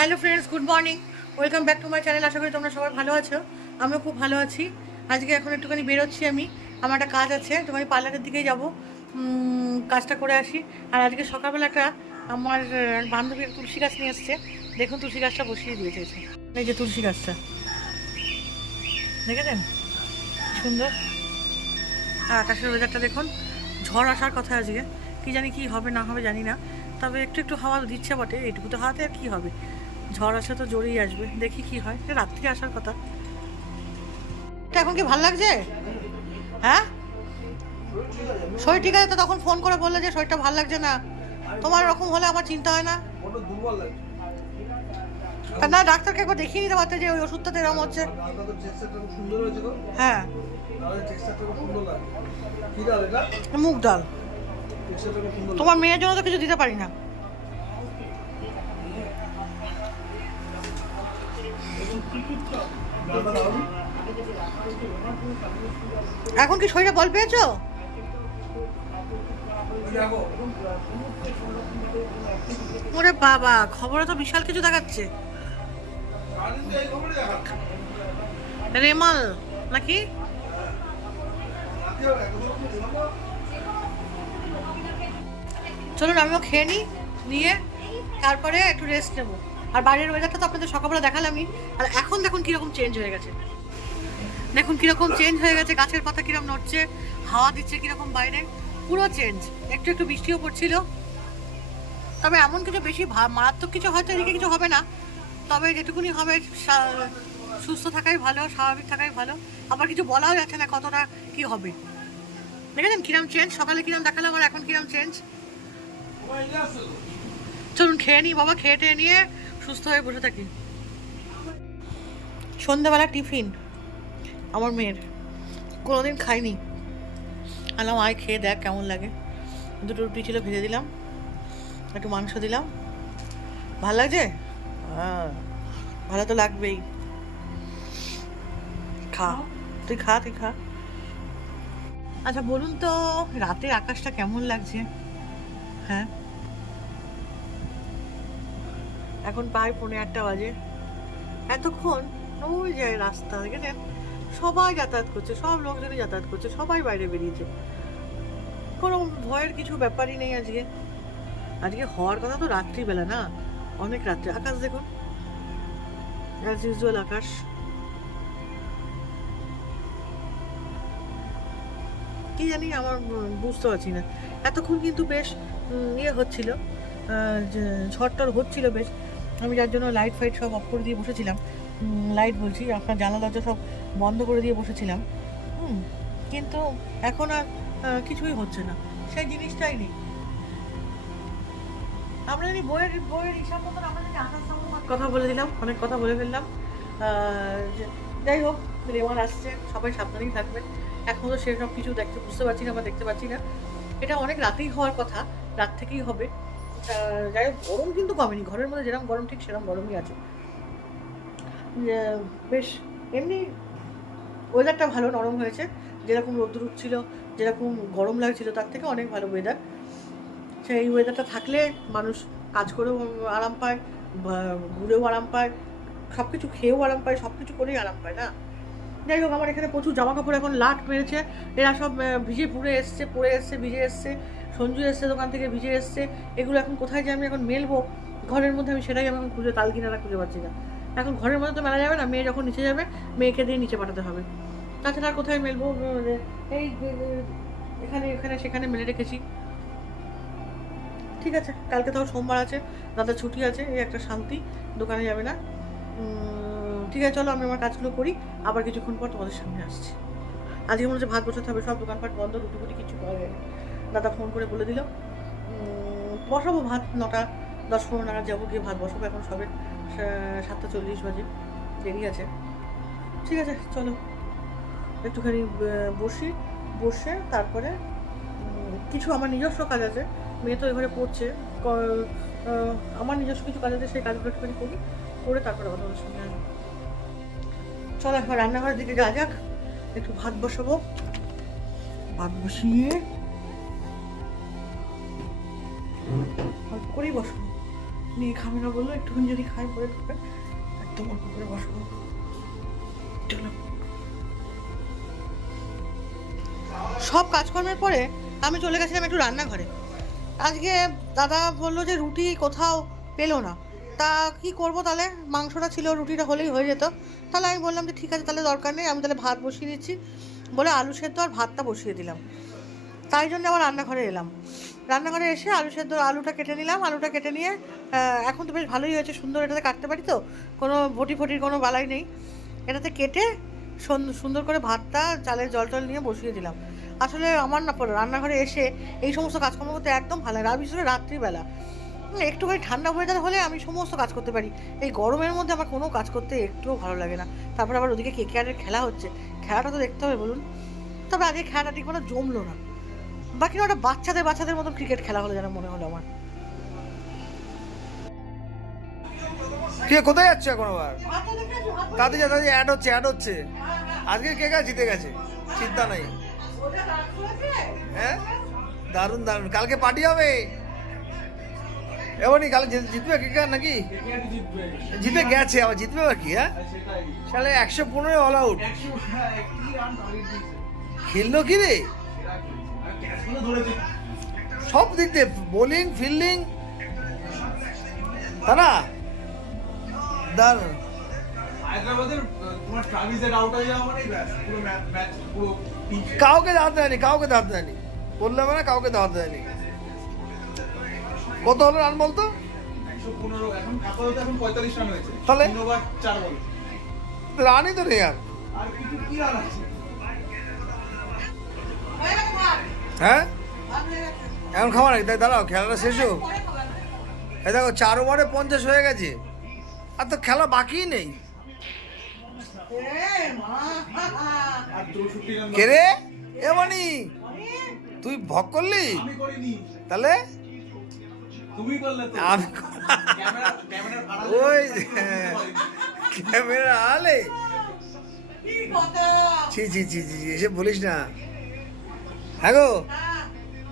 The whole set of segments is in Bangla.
Hello friends, good morning, welcome back to my channel. আশা করি তোমরা সবাই ভালো আছো। আমিও খুব ভালো আছি। আজকে এখন একটুখানি বেরোচ্ছি আমি, আমার একটা কাজ আছে, একটুখানি পার্লারের দিকেই যাবো, কাজটা করে আসি। আর আজকে সকালবেলা একটা আমার বান্ধবী একটা তুলসী গাছ নিয়ে এসছে। দেখুন তুলসী গাছটা বসিয়ে দিয়েছে এসে। এই যে তুলসী গাছটা দেখেছেন, সুন্দর। আর আকাশের ওয়েদারটা দেখুন, ঝড় আসার কথা আজকে, কী জানি কী হবে না হবে জানি না, তবে একটু একটু হাওয়া দিচ্ছে বটে। এইটুকু তো হাওয়াতে আর কী হবে, ঝড় আসলে তো জোরেই আসবে, দেখি কি হয়। রাত্রি আসার কথা। এখন কি ভাল লাগছে? হ্যাঁ, শরীর ঠিক আছে তো? তখন ফোন করে বললে যে শরীরটা ভাল লাগছে না। তোমার এরকম হলে আমার চিন্তা হয় না? না, ডাক্তারকে একবার দেখিয়ে নিতে পারতে যে ওই ওষুধটাতে এরকম হচ্ছে। হ্যাঁ, মুগ ডাল। তোমার মেয়ের জন্য তো কিছু দিতে পারি না। এখন কি শরীরে বল পেয়েছো? ওরে বাবা, খবরে তো বিশাল কিছু দেখাচ্ছে। রেমাল নাকি? চলুন আমিও খেয়ে নিই, নিয়ে তারপরে একটু রেস্ট নেবো। আর বাইরের ওয়েদারটা তো আপনাদের সকালবেলা দেখালামই। আর এখন দেখুন কীরকম চেঞ্জ হয়ে গেছে, দেখুন কীরকম চেঞ্জ হয়ে গেছে, গাছের পাতা কীরকম নড়ছে, হাওয়া দিচ্ছে কীরকম বাইরে, পুরো চেঞ্জ। একটু একটু বৃষ্টিও পড়ছিল, তবে এমন কিছু বেশি মারাত্মক কিছু হয়তো এদিকে কিছু হবে না। তবে যেটুকুনি হবে সুস্থ থাকাই ভালো, স্বাভাবিক থাকাই ভালো। আবার কিছু বলাও যাচ্ছে না কতটা কি হবে। দেখেছেন কিরম চেঞ্জ, সকালে কিরম দেখালাম আর এখন কিরম চেঞ্জ। চলুন খেয়ে নিই বাবা, খেয়ে টেয়ে নিয়ে সুস্থ হয়ে বসে থাকি। সন্ধ্যাবেলা টিফিন আমার মেয়ের, কোনোদিন খাইনি, আলাম আয় খেয়ে দেখ কেমন লাগে। দুটো রুটি ছিল, ভেজে দিলাম, একটু মাংস দিলাম। ভালো লাগছে? হ্যাঁ, ভালো তো লাগবেই। খা, তুই খা, তুই খা। আচ্ছা বলুন তো, রাতের আকাশটা কেমন লাগছে? হ্যাঁ, এখন প্রায় 1:45 বাজে। এতক্ষণ ওই যায় রাস্তা দেখেছেন, সবাই যাতায়াত করছে, সব লোকজনই যাতায়াত করছে, সবাই বাইরে বেরিয়েছে। কোনো ভয়ের কিছু ব্যাপারই নেই আজকে। আজকে হওয়ার কথা তো রাত্রিবেলা, না অনেক রাত্রে। আকাশ দেখুন, অ্যাজ ইউজুয়াল আকাশ। কি জানি, আমার বুঝতে পারছি না। এতক্ষণ কিন্তু বেশ ইয়ে হচ্ছিল, ঝড়টর হচ্ছিল বেশ। আমি যার জন্য লাইট ফাইট সব অফ করে দিয়ে বসেছিলাম, লাইট বলছি, আপনার জানলা দরজা সব বন্ধ করে দিয়ে বসেছিলাম। কিন্তু এখন আর কিছুই হচ্ছে না, সেই জিনিসটাই নেই। আমরা যদি বইয়ের বইয়ের হিসাব মতন আমরা যদি কথা বলে দিলাম, অনেক কথা বলে ফেললাম। যাই হোক, রেওয়ার আসছে, সবাই সাবধানেই থাকবেন। এখন তো সেসব কিছু বুঝতে পারছি না বা দেখতে পাচ্ছি না। এটা অনেক রাতেই হওয়ার কথা, রাত থেকেই হবে। যাই হোক, গরম কিন্তু কমেনি, ঘরের মধ্যে যেরকম গরম ঠিক সেরকম গরমই আছে। বেশ এমনি ওয়েদারটা ভালো, নরম হয়েছে। যেরকম রোদ্দুর উঠছিল, যেরকম গরম লাগছিল, তার থেকে অনেক ভালো ওয়েদার। সেই ওয়েদারটা থাকলে মানুষ কাজ করেও আরাম পায়, ঘুরেও আরাম পায়, সব কিছু খেয়েও আরাম পায়, সব কিছু করেই আরাম পায় না। যাই হোক, আমার এখানে প্রচুর জামা কাপড় এখন লাট মেরেছে। এরা সব ভিজে পড়ে এসছে, ভিজে এসছে। সঞ্জু এসছে দোকান থেকে, ভিজে এসছে। এগুলো এখন কোথায় যে আমি এখন মেলবো ঘরের মধ্যে, আমি সেটাই এখন খুঁজে, তাল কিনারা খুঁজে পাচ্ছি না। এখন ঘরের মধ্যে তো মেলা যাবে না, মেয়ে যখন নিচে যাবে মেয়েকে দিয়ে নিচে পাঠাতে হবে। তাছাড়া আর কোথায় মেলবো? এই এখানে এখানে সেখানে মেলে রেখেছি। ঠিক আছে, কালকে তাও সোমবার আছে, দাদা ছুটি আছে, এই একটা শান্তি, দোকানে যাবে না। ঠিক আছে, চলো আমি আমার কাজগুলো করি, আবার কিছুক্ষণ পর তোমাদের সামনে আসছি। আজকে মনে হচ্ছে ভাত বসাতে হবে, সব দোকানপাট বন্ধ, রুটি ফুটি কিছু পাওয়া যায় না। দাদা ফোন করে বলে দিল, বসাবো ভাত 9:10-15 নাগাদ যাবো, গিয়ে ভাত বসাবো। এখন সবে 7:40 বাজে, দেরি আছে। ঠিক আছে চলো, একটুখানি বসে তারপরে কিছু আমার নিজস্ব কাজ আছে, মেয়ে তো এবারে পড়ছে, আমার নিজস্ব কিছু কাজ আছে, সেই কাজগুলো একটুখানি করি, করে তারপরে আবার তোমাদের সঙ্গে আসবো। চলো এখন রান্নাঘরের দিকে যাওয়া যাক, একটু ভাত বসাবো। ভাত বসিয়ে অল্প করেই বসাবো, নিয়ে খাবে না বললো, একটুখানি যদি খাই পরে খাবে, একদম অল্প করে বসবো। চলো। সব কাজকর্মের পরে আমি চলে গেছিলাম একটু রান্নাঘরে। আজকে দাদা বললো যে রুটি কোথাও পেলো না, তা কি করব, তাহলে মাংসটা ছিল, রুটিটা হলেই হয়ে যেত। তাহলে আমি বললাম যে ঠিক আছে, তাহলে দরকার নেই, আমি তাহলে ভাত বসিয়ে দিচ্ছি বলে আলু সেদ্ধ আর ভাতটা বসিয়ে দিলাম। তাই জন্য আবার রান্নাঘরে এলাম। রান্নাঘরে এসে আলু সেদ্ধ, আলুটা কেটে নিলাম। আলুটা কেটে নিয়ে এখন তো বেশ ভালোই হয়েছে, সুন্দর, এটাতে কাটতে পারি তো, কোনো বটি ফটির কোনো বালাই নেই। এটাতে কেটে সুন্দর করে ভাতটা চালের জল টল নিয়ে বসিয়ে দিলাম। আসলে আমার না পড়ে রান্নাঘরে এসে এই সমস্ত কাজকর্ম করতে একদম ভালো লাগে, আর বিশেষ করে রাত্রিবেলা একটুখানি ঠান্ডা ওয়েদার হলে আমি সমস্ত কাজ করতে পারি। এই গরমের মধ্যে আমার কোনো কাজ করতে একটুও ভালো লাগে না। তারপর আবার ওদিকে কেকেআরের খেলা হচ্ছে, খেলাটা তো দেখতে হবে বলুন। তবে আজকে খেলাটা ঠিক মতো জমলো না, বাকি ওটা বাচ্চাদের মতন ক্রিকেট খেলা হলো যেন মনে হলো আমার। কে কোথায় যাচ্ছে এখন আবার? তাতে অ্যাড হচ্ছে। আজকে কে জিতে গেছে, চিন্তা নাই। হ্যাঁ, দারুণ। কালকে পার্টি হবে। এমনই কাল জিতবে কে নাকি? জিতে গেছে, আবার জিতবে আর কি। হ্যাঁ, সালে 115 অল আউট খেললো কি রে, সব দিক দিয়ে, বোলিং ফিল্ডিং, তা না দারুণ। কাউকে দাঁড়াতে দেয়নি, বললাম না, কাউকে দাঁড়াতে দেয়নি। কত হলো রান বলতো? 45 রান হয়েছে। তাহলে 3 ওভার 4 বল। রানই তো নেই আর। কি রান আছে? হ্যাঁ, এখন খাওয়া নাকি? তাই দাঁড়াও, খেলাটা শেষ হোক। এই দেখো 4 ওভারে 50 হয়ে গেছে, আর তো খেলা বাকিই নেই। আর 64 রান। কে রে এমনি? তুই ভক করলি? আমি করিনি। তাহলে তুমি করলে তো। আমি ক্যামেরার ভাড়া ওই ক্যামেরা আলে ছি এসে বলিস না। হ্যাঁ গো,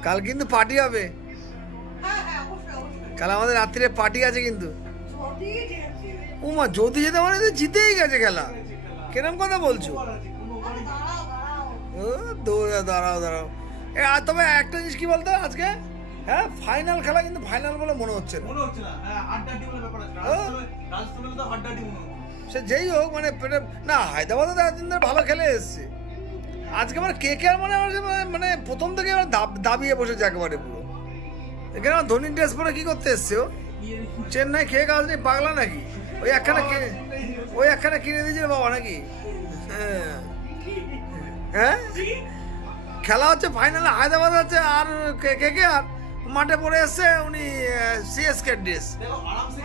কাল কিন্তু পার্টি হবে। কাল আমাদের রাত্রিরে পার্টি আছে কিন্তু। উমা, যদি যেতে মানে তো জিতেই গেছে খেলা, কিরম কথা বলছো? ও দাঁড়াও। আর তবে একটা জিনিস কি বলতো আজকে, হ্যাঁ ফাইনাল খেলা, কিন্তু ফাইনাল বলে মনে হচ্ছে না। হাড্ডাহাড্ডি বলে ব্যাপার আছে। রাজস্থানে তো হাড্ডাহাড্ডি মনে হচ্ছে। সে যেই হোক, মানে না, হায়দ্রাবাদে তো একদিন ধরে ভালো খেলে এসছে। আজকে মানে কেকেআর মানে প্রথম থেকে দাবিয়ে বসেছে একেবারে পুরো। এখানে আমার ধোনির ড্রেস পরে কি করতে এসছে ও? চেন্নাই খেয়ে কাজ নেই, পাগলা নাকি? ওই একখানা কিনে দিয়েছিল বাবা নাকি? হ্যাঁ, খেলা হচ্ছে ফাইনালে, হায়দ্রাবাদ আছে আর কেকেআর মাঠে পড়ে এসছে উনি সিএসকে ড্রেস। আরামসে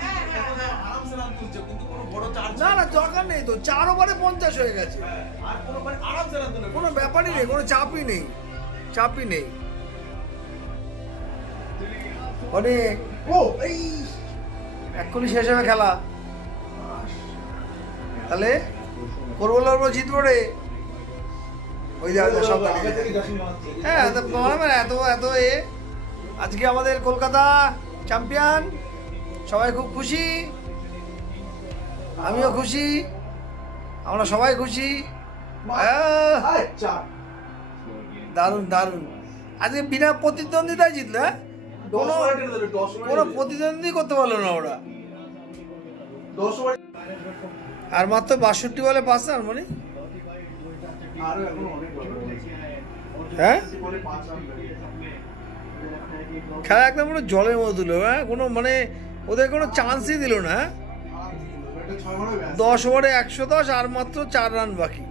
রান তুলছে, কিন্তু কোনো বড় চার্জ না দরকার নেই তো, 4 ওভারে 50 হয়ে গেছে, আর কোনো আরামসে রান তুলে। কোনো ব্যাপারই নেই, কোনো চাপই নেই। অনেক এক্ষুনি শেষ হবে খেলা, তাহলে করবো লড়বো জিতবো রে। ওই সব হ্যাঁ, এত আজকে আমাদের কলকাতা চ্যাম্পিয়ন, সবাই খুব খুশি, আমিও খুশি, আমরা সবাই খুশি। দারুণ। আজকে বিনা প্রতিদ্বন্দ্বিতায় জিতলো। হ্যাঁ, কোনো প্রতিদ্বন্দ্বী করতে পারলো না ওরা। আর মাত্র 62 বলে 5 রান মানে। হ্যাঁ, খেলা একদম পুরো জলের মতো দিল। হ্যাঁ, কোনো মানে ওদের কোনো চান্সই দিল না। 10 ওভারে 110 আর মাত্র 4 রান বাকি।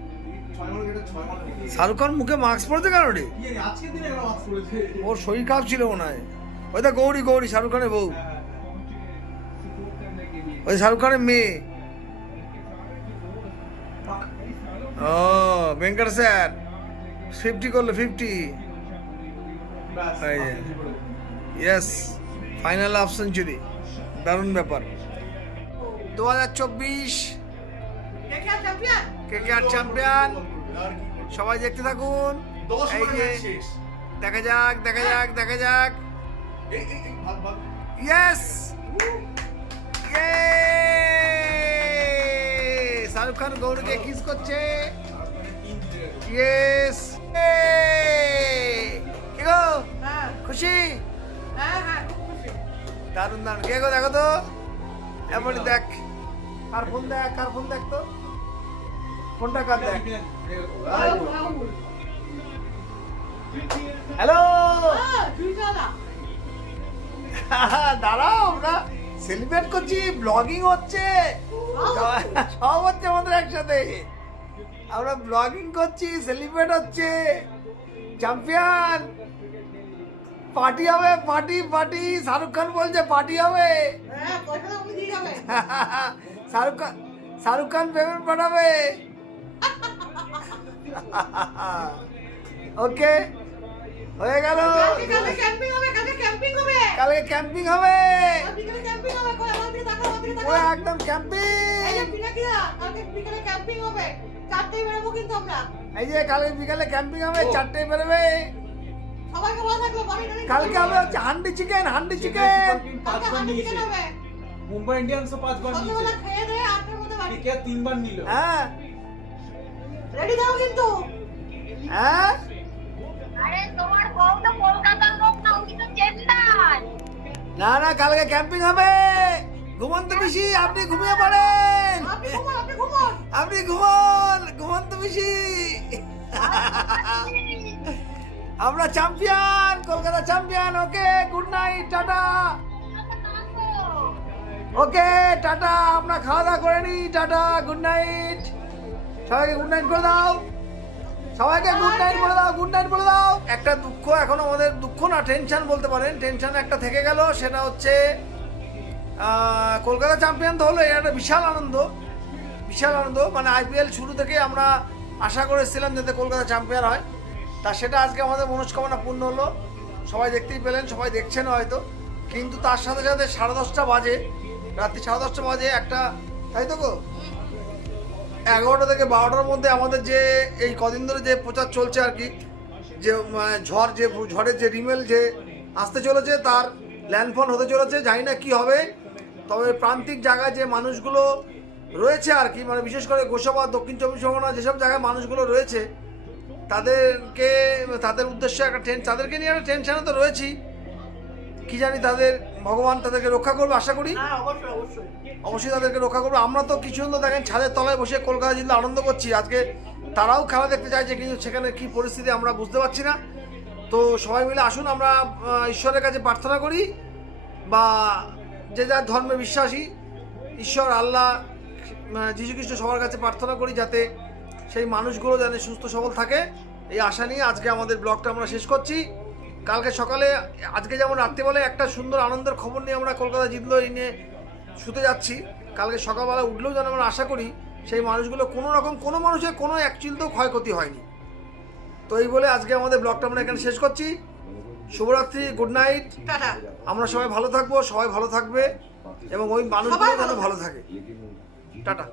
শাহরুখ খান মুখে মাস্ক পরেছে কেন রে? ওর শরীর খারাপ ছিল মনে হয়। ওইটা গৌরী শাহরুখ খানের বউ, ওই শাহরুখ খানের মেয়ে। ও ভেঙ্কট স্যার 50 করলো, 50। ইয়েস, ফাইনাল হাফ সেঞ্চুরি, দারুণ ব্যাপার। 2024 কেকেআর চ্যাম্পিয়ন। সবাই দেখতে থাকুন। এই যে দেখা যাক। ইয়েস, শাহরুখ খান গৌরীকে কিস করছে। ইয়েস, কি গো হ্যাঁ খুশি? হ্যাঁ হ্যাঁ খুব খুশি। দারুন দারুন, কে গো দেখো তো, এমনই দেখ, কার ফোন দেখ, কার ফোন দেখ তো, ফোনটা কার দেখ। রাহুল, হ্যালো, হ্যাঁ, তুই চালা। দাঁড়াও, আমরা সেলিব্রেট করছি, ব্লগিং হচ্ছে, সব হচ্ছে আমাদের একসাথে, আমরা ব্লগিং করছি, সেলিব্রেট হচ্ছে, চ্যাম্পিয়ন পার্টি হবে, পার্টি পার্টি, শাহরুখ খান বলছে পার্টি হবে, হ্যাঁ, পয়সাটা উনি দিয়ে যাবে। শাহরুখ খান পেমেন্ট পাঠাবে। ওকে, হয়ে গেল, কালকে ক্যাম্পিং হবে, কালকে ক্যাম্পিং হবে। কালকে ক্যাম্পিং হবে, বিকেলে ক্যাম্পিং হবে, কই আমার দিকে তাকাও, আমার দিকে ও তাকাও। একদম ক্যাম্পিং। এই যে পিনাকিদা, কালকে বিকেলে ক্যাম্পিং হবে। 4টায় বেরোবো কিন্তু আমরা। এই যে কালকে বিকালে ক্যাম্পিং হবে, 4টায় বেরোবে। সবাইকে ভালো থাকবে, বাড়ি টাড়ি কালকে হবে হচ্ছে হান্ডি চিকেন, হান্ডি চিকেন। কালকে হান্ডি চিকেন হবে। মুম্বাই ইন্ডিয়ান্সও 5 বার নিয়েছে, সন্ধ্যাবেলা খেয়ে দিয়ে 8টার মধ্যে বাড়ি। কে 3 বার নিল। হ্যাঁ রেডি দাও কিন্তু। হ্যাঁ, আরে তোমার বউ তো কলকাতার লোক না, উনি তো চেন্নাই। না না, কালকে ক্যাম্পিং হবে। ঘুমন্ত পিসি, আপনি ঘুমিয়ে পড়েন, আপনি ঘুমোন, আপনি ঘুমোন। আপনি ঘুমন, ঘুমন্ত পিসি। আমরা চ্যাম্পিয়ন, কলকাতা চ্যাম্পিয়ন। ওকে, গুড নাইট, টাটা। ওকে, টাটা, আমরা খাওয়া দাওয়া করে নি, টাটা, গুড নাইট। সবাইকে গুড নাইট করে দাও, সবাইকে গুড নাইট বলে দাও, গুড নাইট বলে দাও। একটা দুঃখ, এখন আমাদের দুঃখ না, টেনশন বলতে পারেন, টেনশন একটা থেকে গেল, সেটা হচ্ছে কলকাতা চ্যাম্পিয়ন তো হলো, এটা একটা বিশাল আনন্দ, বিশাল আনন্দ। মানে আইপিএল শুরু থেকে আমরা আশা করেছিলাম যাতে কলকাতা চ্যাম্পিয়ন হয়, তা সেটা আজকে আমাদের মনস্কামনা পূর্ণ হলো। সবাই দেখতেই পেলেন, সবাই দেখছেন হয়তো, কিন্তু তার সাথে সাথে 10:30 বাজে, রাত্রি 10:30 বাজে একটা, তাই তো গো, 11টা থেকে 12টার মধ্যে আমাদের যে এই কদিন ধরে যে প্রচার চলছে আর কি, যে ঝড়ের যে রিমেল যে আসতে চলেছে, তার ল্যান্ডফল হতে চলেছে, জানি না কি হবে। তবে প্রান্তিক জায়গায় যে মানুষগুলো রয়েছে আর কি, মানে বিশেষ করে গোসাবা, দক্ষিণ 24 পরগনা, যেসব জায়গায় মানুষগুলো রয়েছে, তাদের উদ্দেশ্যে একটা তাদেরকে নিয়ে একটা টেনশনে তো রয়েছি, কি জানি তাদের, ভগবান তাদেরকে রক্ষা করবে আশা করি, হ্যাঁ, অবশ্যই অবশ্যই। অবশ্যই তাদেরকে রক্ষা করবে। আমরা তো কিছু তো দেখেন ছাদের তলায় বসে কলকাতা জিতলে আনন্দ করছি, আজকে তারাও খেলা দেখতে চাইছে, কিন্তু সেখানে কি পরিস্থিতি আমরা বুঝতে পারছি না। তো সবাই মিলে আসুন, আমরা ঈশ্বরের কাছে প্রার্থনা করি, বা যে যার ধর্মে বিশ্বাসী, ঈশ্বর, আল্লাহ, যীশু খ্রিস্ট, সবার কাছে প্রার্থনা করি যাতে সেই মানুষগুলো যেন সুস্থ সবল থাকে, এই আশা নিয়ে আজকে আমাদের ব্লগটা আমরা শেষ করছি। কালকে সকালে, আজকে যেমন রাত্রিবেলা একটা সুন্দর আনন্দের খবর নিয়ে আমরা কলকাতা জিতলো এই নিয়ে শুতে যাচ্ছি, কালকে সকালবেলা উঠলেও যেন আমরা আশা করি সেই মানুষগুলো কোনো রকম, কোনো মানুষের কোনো অ্যাকচুয়ালিতেও ক্ষয়ক্ষতি হয়নি। তো এই বলে আজকে আমাদের ব্লগটা আমরা এখানে শেষ করছি। শুভরাত্রি, গুড নাইট। টাটা। আমরা সবাই ভালো থাকবো, সবাই ভালো থাকবে, এবং ওই মানুষগুলো যেন ভালো থাকে। টাটা।